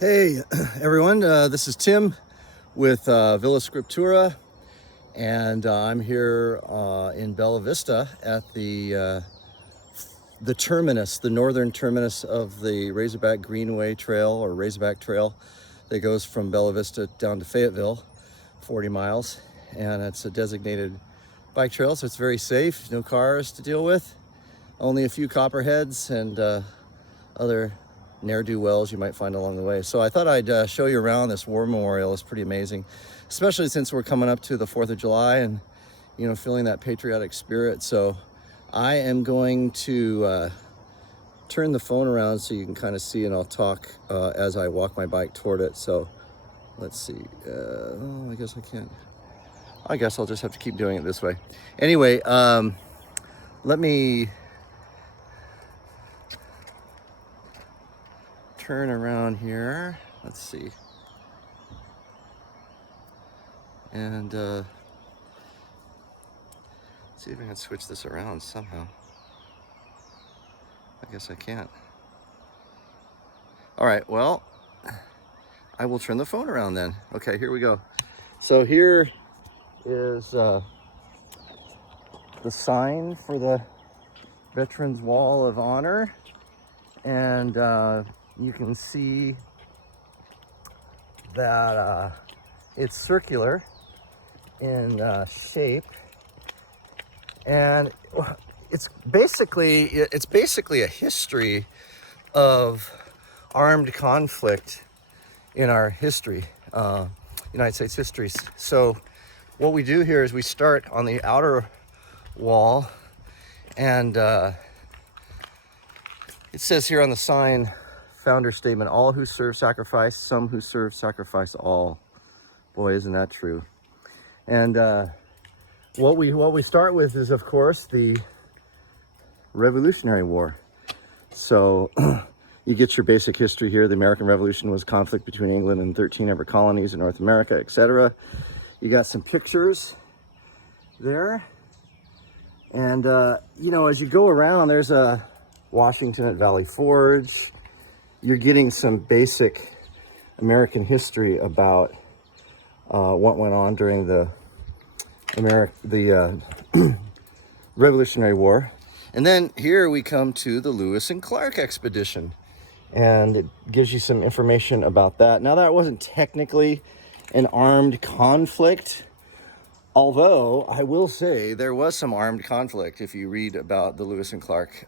Hey everyone, this is Tim with Villa Scriptura, and I'm here in Bella Vista at the terminus, the northern terminus of the Razorback Greenway Trail or Razorback Trail that goes from Bella Vista down to Fayetteville, 40 miles, and it's a designated bike trail, so it's very safe, no cars to deal with, only a few copperheads and other ne'er-do-wells you might find along the way. So I thought I'd show you around this war memorial. It's pretty amazing, especially since we're coming up to the 4th of July and, you know, feeling that patriotic spirit. So I am going to turn the phone around so you can kind of see, and I'll talk as I walk my bike toward it. So let's see. Oh, I guess I can't. I guess I'll just have to keep doing it this way. Anyway, let me turn around here. Let's see. And see if I can switch this around somehow. I guess I can't. All right, well, I will turn the phone around then. Okay, here we go. So here is the sign for the Veterans Wall of Honor. And you can see that it's circular in shape, and it's basically a history of armed conflict in our history, United States history. So what we do here is we start on the outer wall, and it says here on the sign, founder statement, all who serve sacrifice, some who serve sacrifice all. Boy, isn't that true. And what we start with is, of course, the Revolutionary War. So you get your basic history here. The American Revolution was conflict between England and 13 of her colonies in North America, etc. You got some pictures there. And, you know, as you go around, there's a Washington at Valley Forge. You're getting some basic American history about what went on during the Revolutionary War. And then here we come to the Lewis and Clark expedition, and it gives you some information about that. Now, that wasn't technically an armed conflict, although I will say there was some armed conflict. If you read about the Lewis and Clark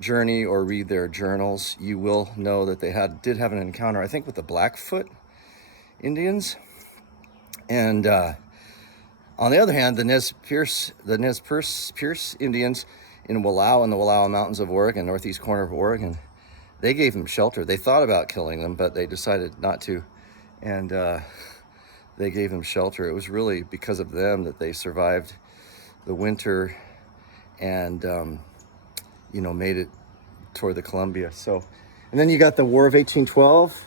journey or read their journals, you will know that they did have an encounter, I think, with the Blackfoot Indians. And on the other hand, the Nez Perce Indians in the Wallowa Mountains of Oregon, northeast corner of Oregon, they gave them shelter. They thought about killing them, but they decided not to, and they gave them shelter. It was really because of them that they survived the winter and you know, made it toward the Columbia. So, and then you got the War of 1812.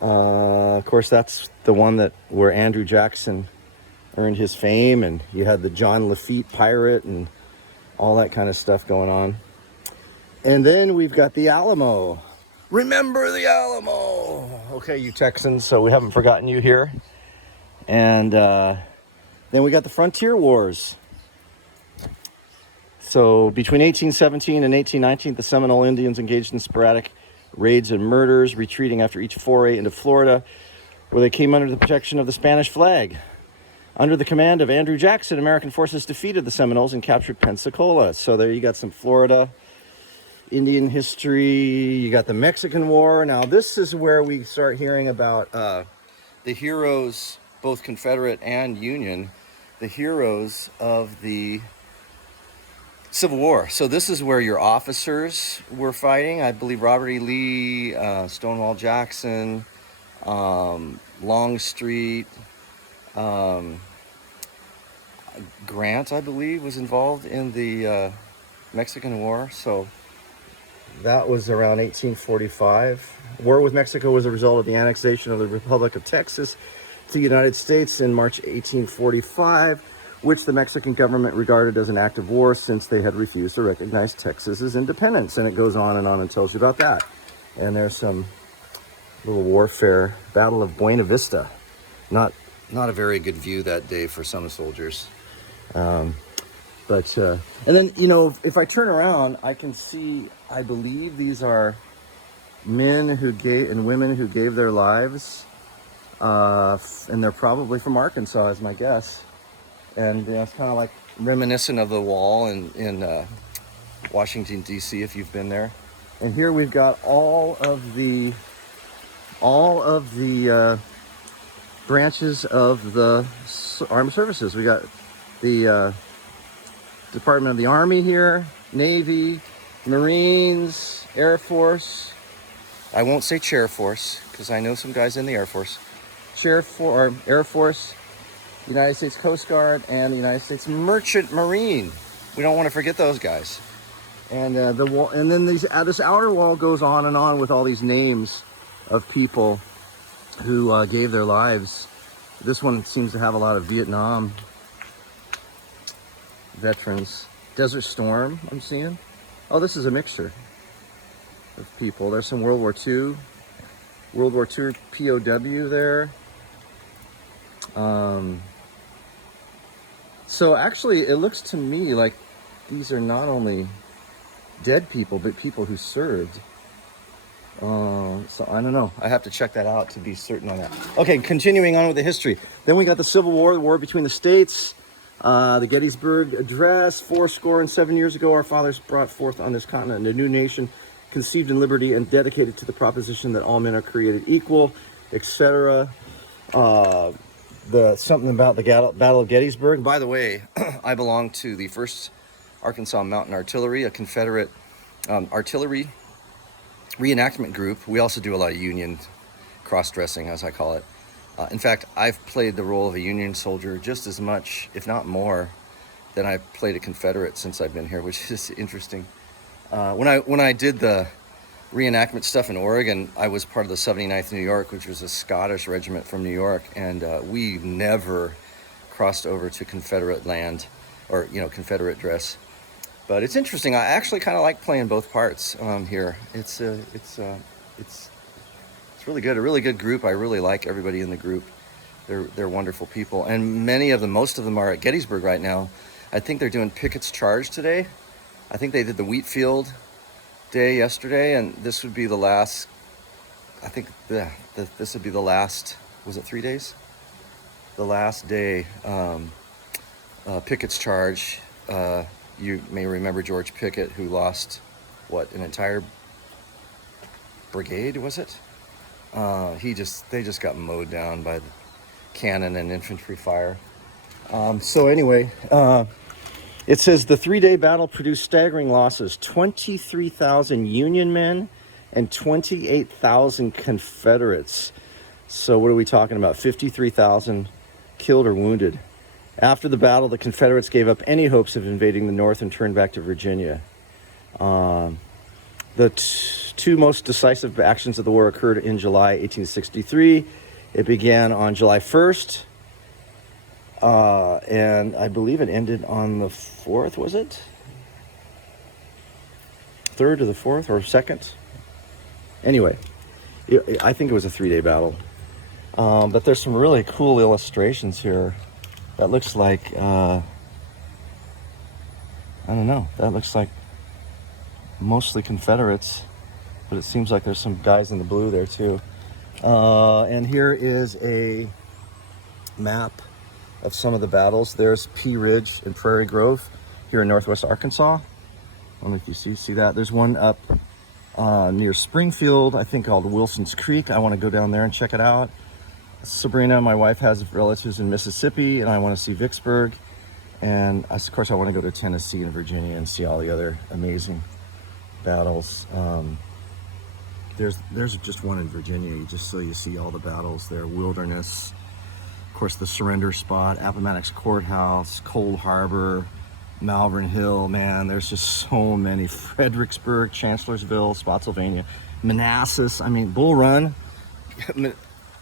Of course, that's the one where Andrew Jackson earned his fame, and you had the John Lafitte pirate and all that kind of stuff going on. And then we've got the Alamo. Remember the Alamo. Okay, you Texans, so we haven't forgotten you here. And then we got the Frontier Wars. So between 1817 and 1819, the Seminole Indians engaged in sporadic raids and murders, retreating after each foray into Florida, where they came under the protection of the Spanish flag. Under the command of Andrew Jackson, American forces defeated the Seminoles and captured Pensacola. So there you got some Florida Indian history. You got the Mexican War. Now this is where we start hearing about the heroes, both Confederate and Union, the heroes of the Civil War. So this is where your officers were fighting. I believe Robert E. Lee, Stonewall Jackson, Longstreet, Grant, I believe, was involved in the Mexican War. So that was around 1845. War with Mexico was a result of the annexation of the Republic of Texas to the United States in March 1845, which the Mexican government regarded as an act of war since they had refused to recognize Texas's independence. And it goes on and tells you about that. And there's some little warfare. Battle of Buena Vista. Not a very good view that day for some soldiers. And then, you know, if I turn around, I can see, I believe these are men who gave and women who gave their lives. And they're probably from Arkansas, is my guess. And it's kind of like reminiscent of the wall in Washington, D.C., if you've been there. And here we've got all of the branches of the armed services. We got the Department of the Army here, Navy, Marines, Air Force. I won't say Chair Force because I know some guys in the Air Force. Air Force, United States Coast Guard, and the United States Merchant Marine. We don't want to forget those guys. And the wall, and then this outer wall goes on and on with all these names of people who gave their lives. This one seems to have a lot of Vietnam veterans. Desert Storm, I'm seeing. Oh, this is a mixture of people. There's some World War II POW there. So actually, it looks to me like these are not only dead people, but people who served. So I don't know. I have to check that out to be certain on that. Okay, continuing on with the history. Then we got the Civil War, the war between the states. The Gettysburg Address, 7 years ago, our fathers brought forth on this continent a new nation, conceived in liberty and dedicated to the proposition that all men are created equal, etc. Something about the Battle of Gettysburg. By the way, I belong to the 1st Arkansas Mountain Artillery, a Confederate artillery reenactment group. We also do a lot of Union cross-dressing, as I call it. In fact, I've played the role of a Union soldier just as much, if not more, than I've played a Confederate since I've been here, which is interesting. When I did the reenactment stuff in Oregon, I was part of the 79th New York, which was a Scottish regiment from New York, and we never crossed over to Confederate land or, you know, Confederate dress. But it's interesting. I actually kind of like playing both parts here. It's really good. A really good group. I really like everybody in the group. They're wonderful people, and most of them are at Gettysburg right now. I think they're doing Pickett's Charge today. I think they did the wheat field day yesterday, and this would be the last. I think this would be the last. Was it 3 days? The last day. Pickett's Charge. You may remember George Pickett, who lost an entire brigade, was it? They just got mowed down by the cannon and infantry fire. So anyway, it says the 3-day battle produced staggering losses: 23,000 Union men and 28,000 Confederates. So what are we talking about? 53,000 killed or wounded. After the battle, the Confederates gave up any hopes of invading the North and turned back to Virginia. The two most decisive actions of the war occurred in July 1863. It began on July 1st, and I believe it ended on the 4th, was it? 3rd or the 4th or 2nd? Anyway, I think it was a 3-day battle. But there's some really cool illustrations here. That looks like, I don't know, that looks like mostly Confederates, but it seems like there's some guys in the blue there too. And here is a map of some of the battles. There's Pea Ridge and Prairie Grove here in northwest Arkansas. I don't know if you see that. There's one up near Springfield, I think, called Wilson's Creek. I want to go down there and check it out. Sabrina, my wife, has relatives in Mississippi, and I want to see Vicksburg. And of course, I want to go to Tennessee and Virginia and see all the other amazing battles. There's just one in Virginia, just so you see all the battles there. Wilderness, of course, the Surrender Spot, Appomattox Courthouse, Cold Harbor, Malvern Hill. Man, there's just so many. Fredericksburg, Chancellorsville, Spotsylvania, Manassas. I mean, Bull Run.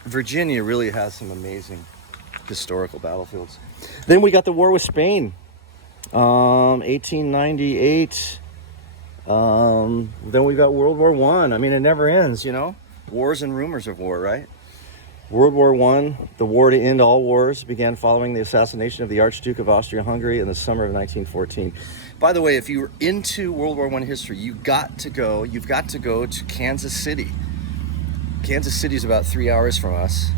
Virginia really has some amazing historical battlefields. Then we got the war with Spain, 1898. Then we got World War I. I mean, it never ends, you know. Wars and rumors of war, right? World War I, the war to end all wars, began following the assassination of the Archduke of Austria-Hungary in the summer of 1914. By the way, if you're into World War I history, you've got to go to Kansas City. Kansas City is about 3 hours from us.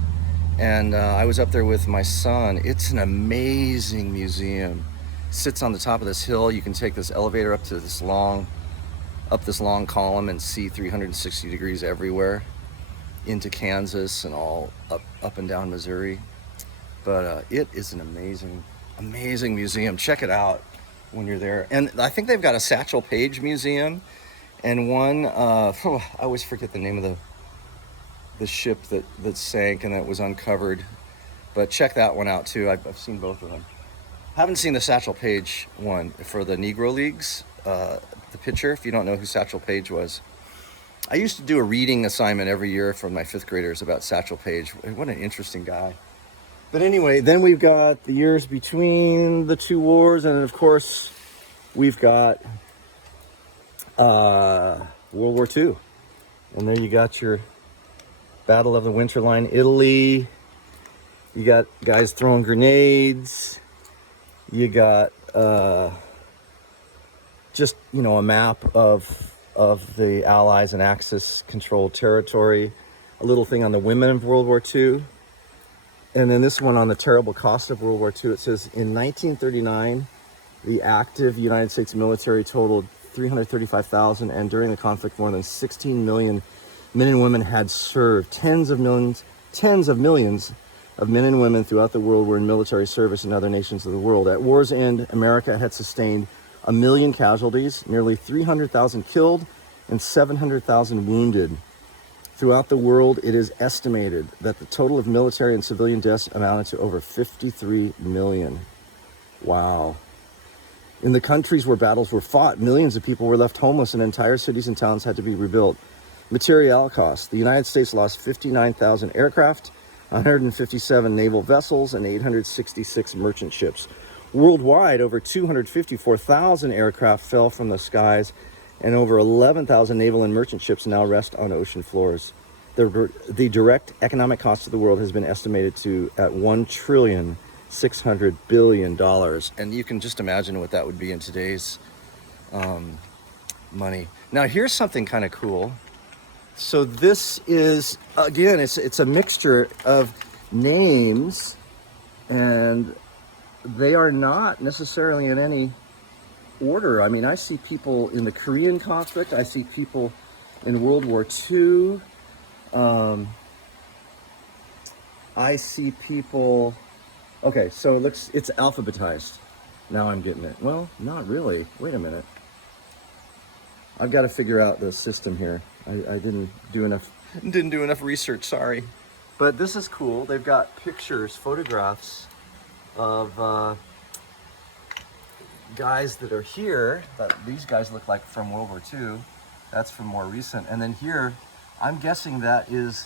And I was up there with my son. It's an amazing museum. It sits on the top of this hill. You can take this elevator up to this long column and see 360 degrees everywhere into Kansas and all up and down Missouri. But it is an amazing museum. Check it out when you're there. And I think they've got a Satchel Paige museum and one, I always forget the name of the ship that sank and that was uncovered. But check that one out too. I've seen both of them. Haven't seen the Satchel Paige one for the Negro Leagues, the pitcher, if you don't know who Satchel Paige was. I used to do a reading assignment every year for my 5th graders about Satchel Paige. What an interesting guy. But anyway, then we've got the years between the two wars, and of course, we've got World War II. And there you got your Battle of the Winter Line, Italy. You got guys throwing grenades. You got just, you know, a map of the Allies and Axis-controlled territory. A little thing on the women of World War II. And then this one on the terrible cost of World War II. It says, in 1939, the active United States military totaled 335,000, and during the conflict, more than 16 million men and women had served. Tens of millions of men and women throughout the world were in military service in other nations of the world. At war's end, America had sustained 1 million casualties, nearly 300,000 killed, and 700,000 wounded. Throughout the world, it is estimated that the total of military and civilian deaths amounted to over 53 million. Wow. In the countries where battles were fought, millions of people were left homeless and entire cities and towns had to be rebuilt. Material costs. The United States lost 59,000 aircraft, 157 naval vessels, and 866 merchant ships. Worldwide, over 254,000 aircraft fell from the skies, and over 11,000 naval and merchant ships now rest on ocean floors. The direct economic cost of the world has been estimated to at $1.6 trillion. And you can just imagine what that would be in today's money. Now, here's something kind of cool. So this is, again, it's a mixture of names, and they are not necessarily in any order. I mean, I see people in the Korean conflict. I see people in World War II. I see people. Okay, so it's alphabetized. Now I'm getting it. Well, not really. Wait a minute. I've got to figure out the system here. I didn't do enough research, sorry. But this is cool. They've got pictures, photographs of guys that are here. These guys look like from World War II. That's from more recent. And then here, I'm guessing that is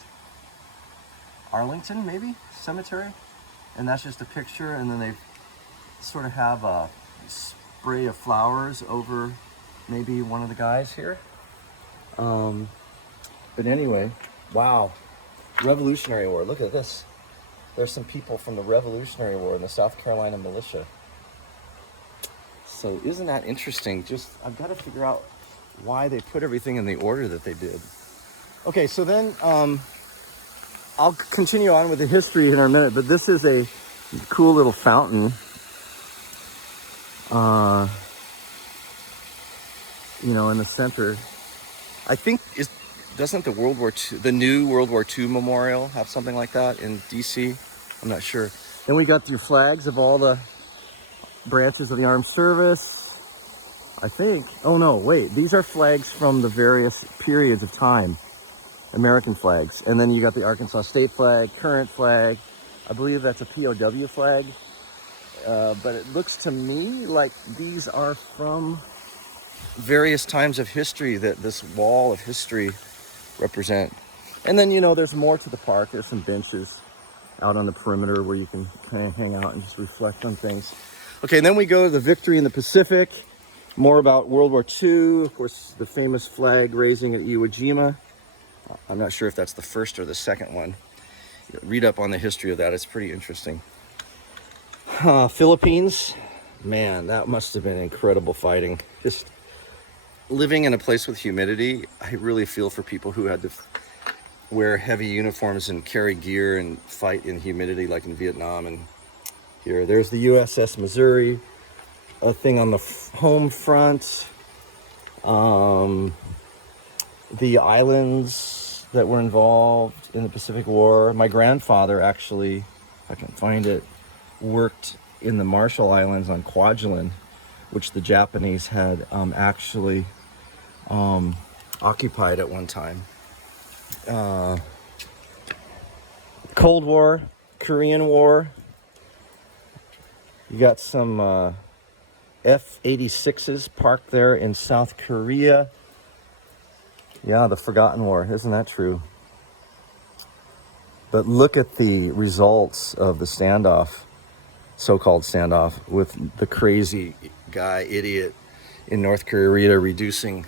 Arlington, maybe? Cemetery? And that's just a picture, and then they sort of have a spray of flowers over maybe one of the guys here. But anyway, wow. Revolutionary War, look at this. There's some people from the Revolutionary War in the South Carolina militia. So isn't that interesting? Just, I've got to figure out why they put everything in the order that they did. Okay, so then I'll continue on with the history in a minute, but this is a cool little fountain. You know, in the center. I think, doesn't the new World War II memorial have something like that in DC? I'm not sure. Then we got your flags of all the branches of the armed service, I think. Oh no, wait, these are flags from the various periods of time, American flags. And then you got the Arkansas state flag, current flag. I believe that's a POW flag. But it looks to me like these are from various times of history that this wall of history represent. And then, you know, there's more to the park. There's some benches out on the perimeter where you can kind of hang out and just reflect on things. Okay, and then we go to the Victory in the Pacific. More about World War II. Of course, the famous flag raising at Iwo Jima. I'm not sure if that's the first or the second one. Read up on the history of that. It's pretty interesting. Philippines, man, that must have been incredible fighting. Just living in a place with humidity, I really feel for people who had to wear heavy uniforms and carry gear and fight in humidity like in Vietnam. And here, there's the USS Missouri, a thing on the home front. The islands that were involved in the Pacific War. My grandfather actually, if I can find it, worked in the Marshall Islands on Kwajalein, which the Japanese had actually occupied at one time. Cold War, Korean War. You got some F-86s parked there in South Korea. Yeah, the Forgotten War. Isn't that true? But look at the results of the standoff, so-called standoff, with the crazy guy, idiot in North Korea reducing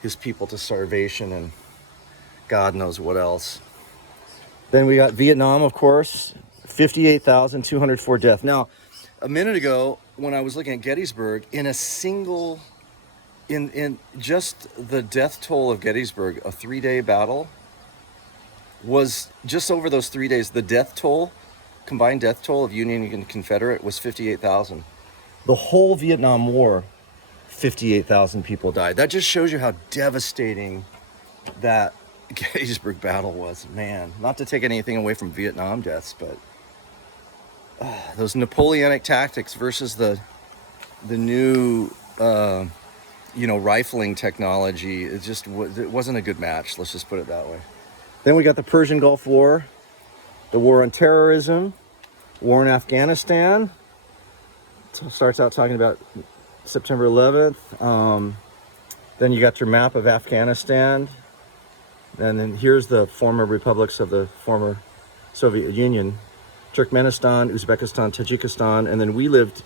his people to starvation and God knows what else. Then we got Vietnam, of course, 58,204 deaths. Now, a minute ago, when I was looking at Gettysburg, in a single, in just the death toll of Gettysburg, a 3-day battle, was just over those 3 days, the death toll, combined death toll of Union and Confederate was 58,000. The whole Vietnam War, 58,000 people died. That just shows you how devastating that Gettysburg battle was, man. Not to take anything away from Vietnam deaths, but those Napoleonic tactics versus the new, rifling technology. It wasn't a good match. Let's just put it that way. Then we got the Persian Gulf War, the war on terrorism, war in Afghanistan. Starts out talking about September 11th. Then you got your map of Afghanistan. And then here's the former republics of the former Soviet Union. Turkmenistan, Uzbekistan, Tajikistan, and then we lived,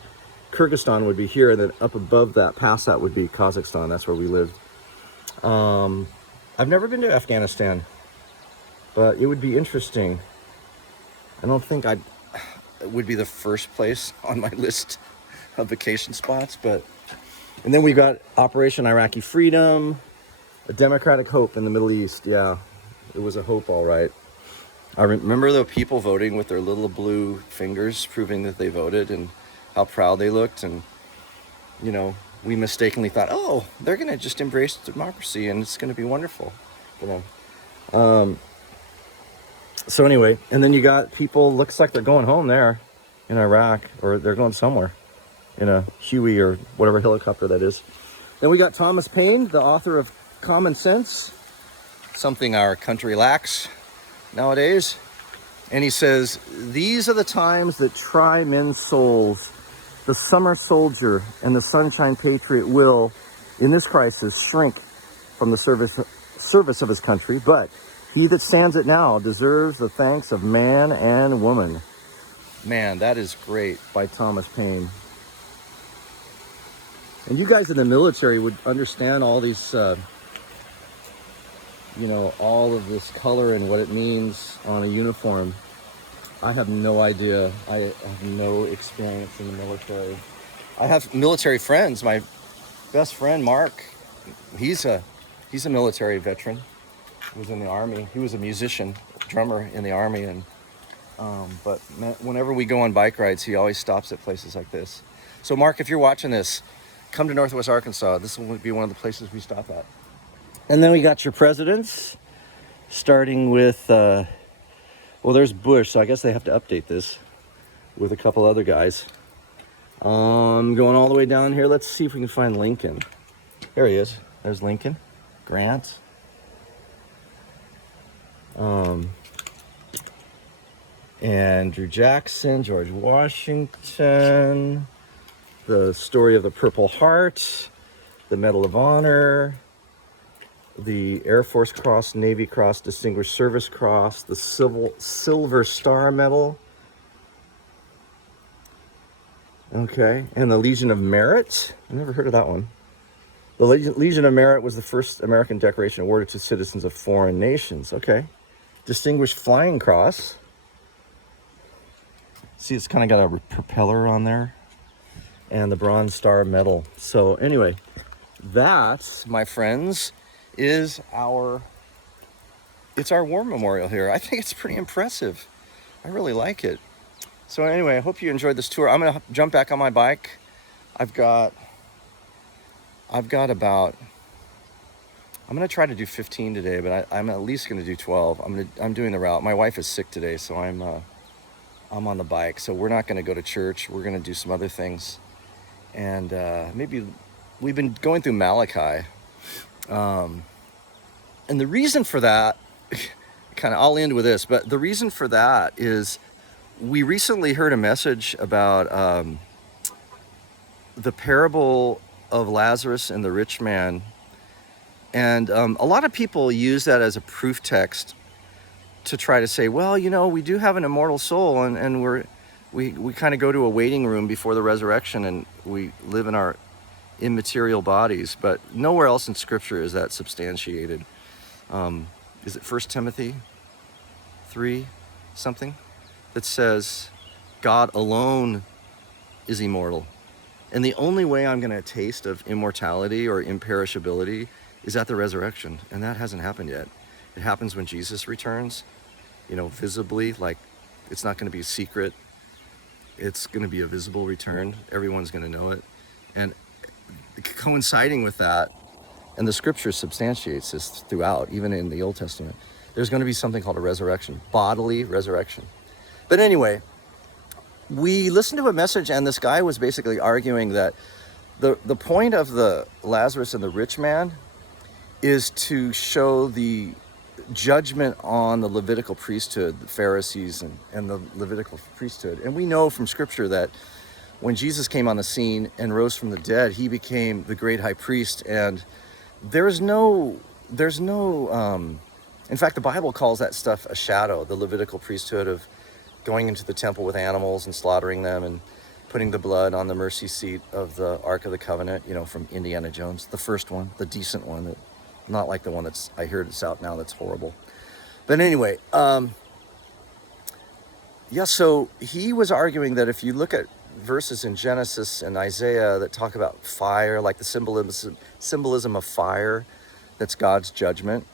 Kyrgyzstan would be here, and then up above that, past that would be Kazakhstan. That's where we lived. I've never been to Afghanistan, but it would be interesting. I don't think it would be the first place on my list of vacation spots, and then we got Operation Iraqi Freedom, a democratic hope in the Middle East. Yeah, it was a hope, all right. I remember the people voting with their little blue fingers, proving that they voted and how proud they looked. And, we mistakenly thought, oh, they're going to just embrace democracy and it's going to be wonderful. So anyway, and then you got people, looks like they're going home there in Iraq, or they're going somewhere in a Huey or whatever helicopter that is. Then we got Thomas Paine, the author of Common Sense, something our country lacks nowadays. And he says, these are the times that try men's souls. The summer soldier and the sunshine patriot will, in this crisis, shrink from the service of his country, but he that stands it now deserves the thanks of man and woman. Man, that is great, by Thomas Paine. And you guys in the military would understand all these all of this color and what it means on a uniform. I have no idea. I have no experience in the military. I have military friends. My best friend, Mark, he's a military veteran. He was in the Army. He was a musician, drummer in the Army. And but whenever we go on bike rides, he always stops at places like this. So Mark, if you're watching this, come to Northwest Arkansas. This will be one of the places we stop at. And then we got your presidents, starting with, there's Bush, so I guess they have to update this with a couple other guys. Going all the way down here, let's see if we can find Lincoln. There he is. There's Lincoln, Grant. Andrew Jackson, George Washington, the story of the Purple Heart, the Medal of Honor, the Air Force Cross, Navy Cross, Distinguished Service Cross, the Silver Star Medal. Okay, and the Legion of Merit. I never heard of that one. The Legion of Merit was the first American decoration awarded to citizens of foreign nations. Okay. Distinguished Flying Cross. See, it's kind of got a propeller on there. And the Bronze Star Medal. So anyway, that, my friends, is our war memorial here. I think it's pretty impressive. I really like it. So anyway, I hope you enjoyed this tour. I'm gonna jump back on my bike. I've got about, I'm gonna try to do 15 today, but I'm at least gonna do 12. I'm doing the route. My wife is sick today, so I'm on the bike. So we're not gonna go to church. We're gonna do some other things. And maybe we've been going through Malachi. And the reason for that, kind of, I'll end with this, but the reason for that is we recently heard a message about the parable of Lazarus and the rich man. And a lot of people use that as a proof text to try to say, well, you know, we do have an immortal soul, and we kind of go to a waiting room before the resurrection, and we live in our immaterial bodies. But nowhere else in Scripture is that substantiated. Is it 1 Timothy 3 something that says God alone is immortal? And the only way I'm going to taste of immortality or imperishability is at the resurrection. And that hasn't happened yet. It happens when Jesus returns, you know, visibly. Like, it's not going to be a secret. It's going to be a visible return. Everyone's going to know it. And coinciding with that, and the Scripture substantiates this throughout, even in the Old Testament, there's going to be something called a resurrection, bodily resurrection. But anyway, we listened to a message, and this guy was basically arguing that the point of the Lazarus and the rich man is to show the judgment on the Levitical priesthood, the Pharisees and the Levitical priesthood. And we know from Scripture that when Jesus came on the scene and rose from the dead, he became the great high priest. And there's no, in fact, the Bible calls that stuff a shadow, the Levitical priesthood of going into the temple with animals and slaughtering them and putting the blood on the mercy seat of the Ark of the Covenant, you know, from Indiana Jones, the first one, the decent one, that, not like the one that's, I hear it's out now, that's horrible. But anyway, yeah, so he was arguing that if you look at verses in Genesis and Isaiah that talk about fire, like the symbolism of fire, that's God's judgment,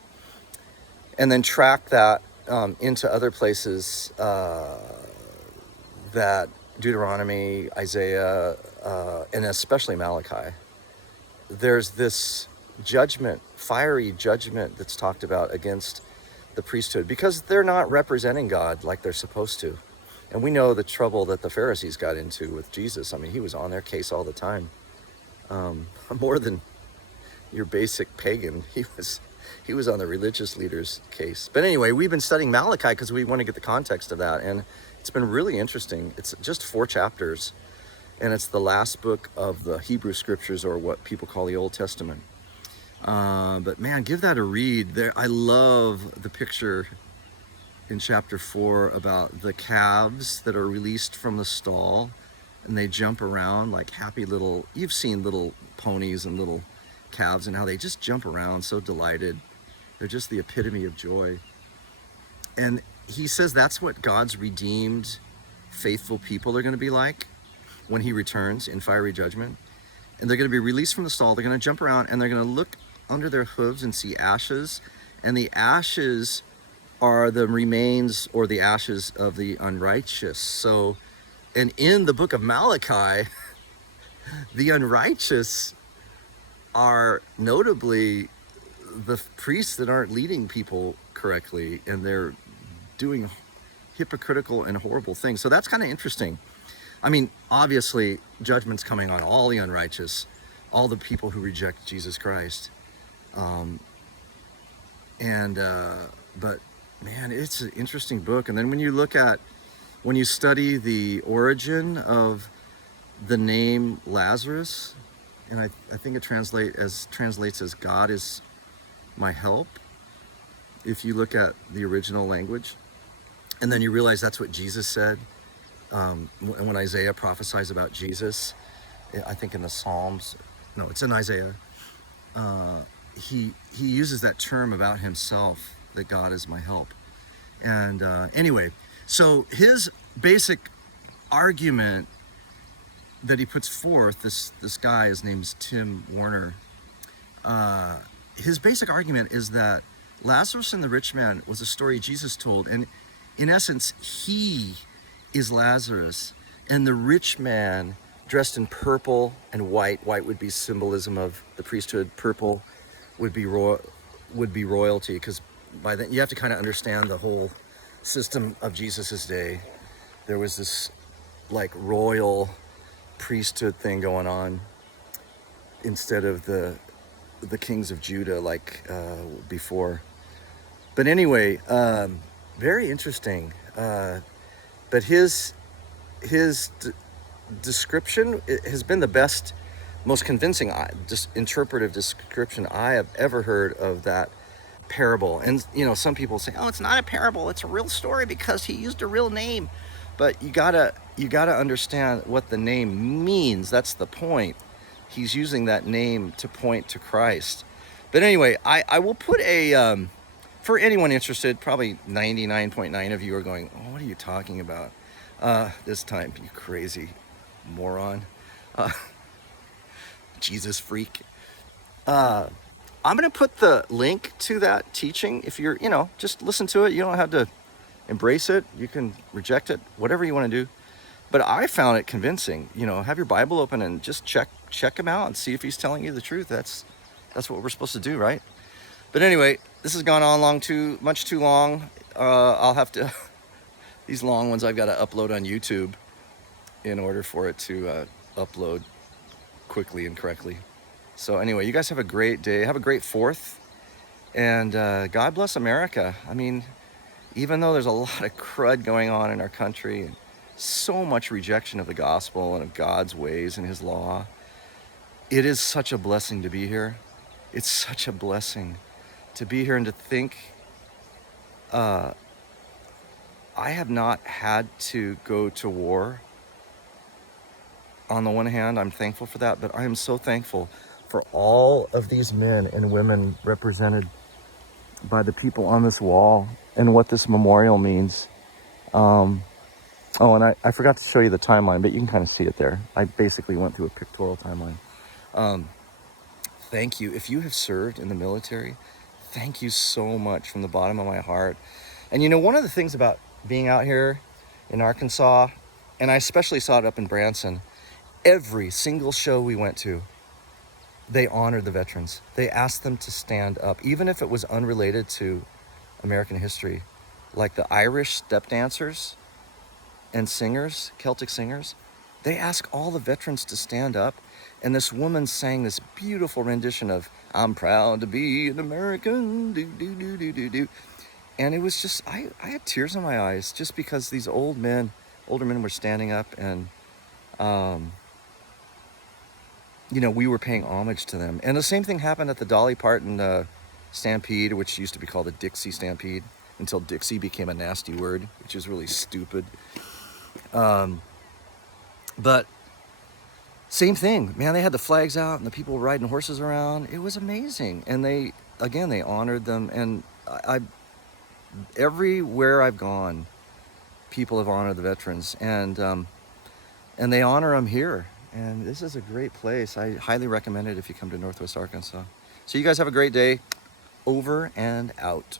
and then track that into other places that Deuteronomy, Isaiah, and especially Malachi, there's this judgment, fiery judgment that's talked about against the priesthood because they're not representing God like they're supposed to. And we know the trouble that the Pharisees got into with Jesus. I mean, he was on their case all the time. More than your basic pagan, he was on the religious leaders' case. But anyway, we've been studying Malachi because we want to get the context of that. And it's been really interesting. It's just 4 chapters. And it's the last book of the Hebrew Scriptures, or what people call the Old Testament. But man, give that a read. There, I love the picture in chapter 4 about the calves that are released from the stall, and they jump around like happy little, you've seen little ponies and little calves and how they just jump around so delighted. They're just the epitome of joy. And he says that's what God's redeemed, faithful people are going to be like when he returns in fiery judgment. And they're going to be released from the stall. They're going to jump around, and they're going to look under their hooves and see ashes. And the ashes are the remains or the ashes of the unrighteous. So, and in the book of Malachi, the unrighteous are notably the priests that aren't leading people correctly, and they're doing hypocritical and horrible things. So that's kind of interesting. I mean, obviously, judgment's coming on all the unrighteous, all the people who reject Jesus Christ. But man, it's an interesting book. And then when you study the origin of the name Lazarus, and I think it translates as God is my help, if you look at the original language, and then you realize that's what Jesus said. When Isaiah prophesies about Jesus, I think in the Psalms, no, it's in Isaiah, he uses that term about himself, that God is my help. And anyway, so his basic argument that he puts forth, this guy, his name's Tim Warner, his basic argument is that Lazarus and the rich man was a story Jesus told, and in essence, he is Lazarus, and the rich man, dressed in purple and white. White would be symbolism of the priesthood. Purple would be royalty, because by then you have to kind of understand the whole system of Jesus's day. There was this like royal priesthood thing going on instead of the kings of Judah like before. But anyway, very interesting. But his description has been the best, most convincing, just interpretive description I have ever heard of that parable. And you know, some people say, "Oh, it's not a parable; it's a real story because he used a real name." But you gotta understand what the name means. That's the point. He's using that name to point to Christ. But anyway, I will put a for anyone interested. Probably 99.9 of you are going, "Oh, what are you talking about this time, you crazy moron, Jesus freak." I'm going to put the link to that teaching. If you're, just listen to it. You don't have to embrace it. You can reject it, whatever you want to do. But I found it convincing. Have your Bible open and just check him out and see if he's telling you the truth. That's what we're supposed to do, right? But anyway, this has gone on much too long. I'll have to, these long ones I've got to upload on YouTube in order for it to upload quickly and correctly. So anyway, you guys have a great day. Have a great 4th. And God bless America. I mean, even though there's a lot of crud going on in our country and so much rejection of the gospel and of God's ways and his law, it is such a blessing to be here. It's such a blessing to be here and to think I have not had to go to war. On the one hand, I'm thankful for that, but I am so thankful for all of these men and women represented by the people on this wall and what this memorial means. And I forgot to show you the timeline, but you can kind of see it there. I basically went through a pictorial timeline. Thank you. If you have served in the military, thank you so much from the bottom of my heart. And one of the things about being out here in Arkansas, and I especially saw it up in Branson, every single show we went to, they honored the veterans. They asked them to stand up, even if it was unrelated to American history. Like the Irish step dancers and singers, Celtic singers, they asked all the veterans to stand up. And this woman sang this beautiful rendition of "I'm proud to be an American, do, do, do, do, do, do." And it was just, I had tears in my eyes just because these older men were standing up, and we were paying homage to them. And the same thing happened at the Dolly Parton Stampede, which used to be called the Dixie Stampede, until Dixie became a nasty word, which is really stupid. But same thing, man. They had the flags out and the people riding horses around. It was amazing. And they honored them. And I everywhere I've gone, people have honored the veterans, and they honor them here. And this is a great place. I highly recommend it if you come to Northwest Arkansas. So you guys have a great day. Over and out.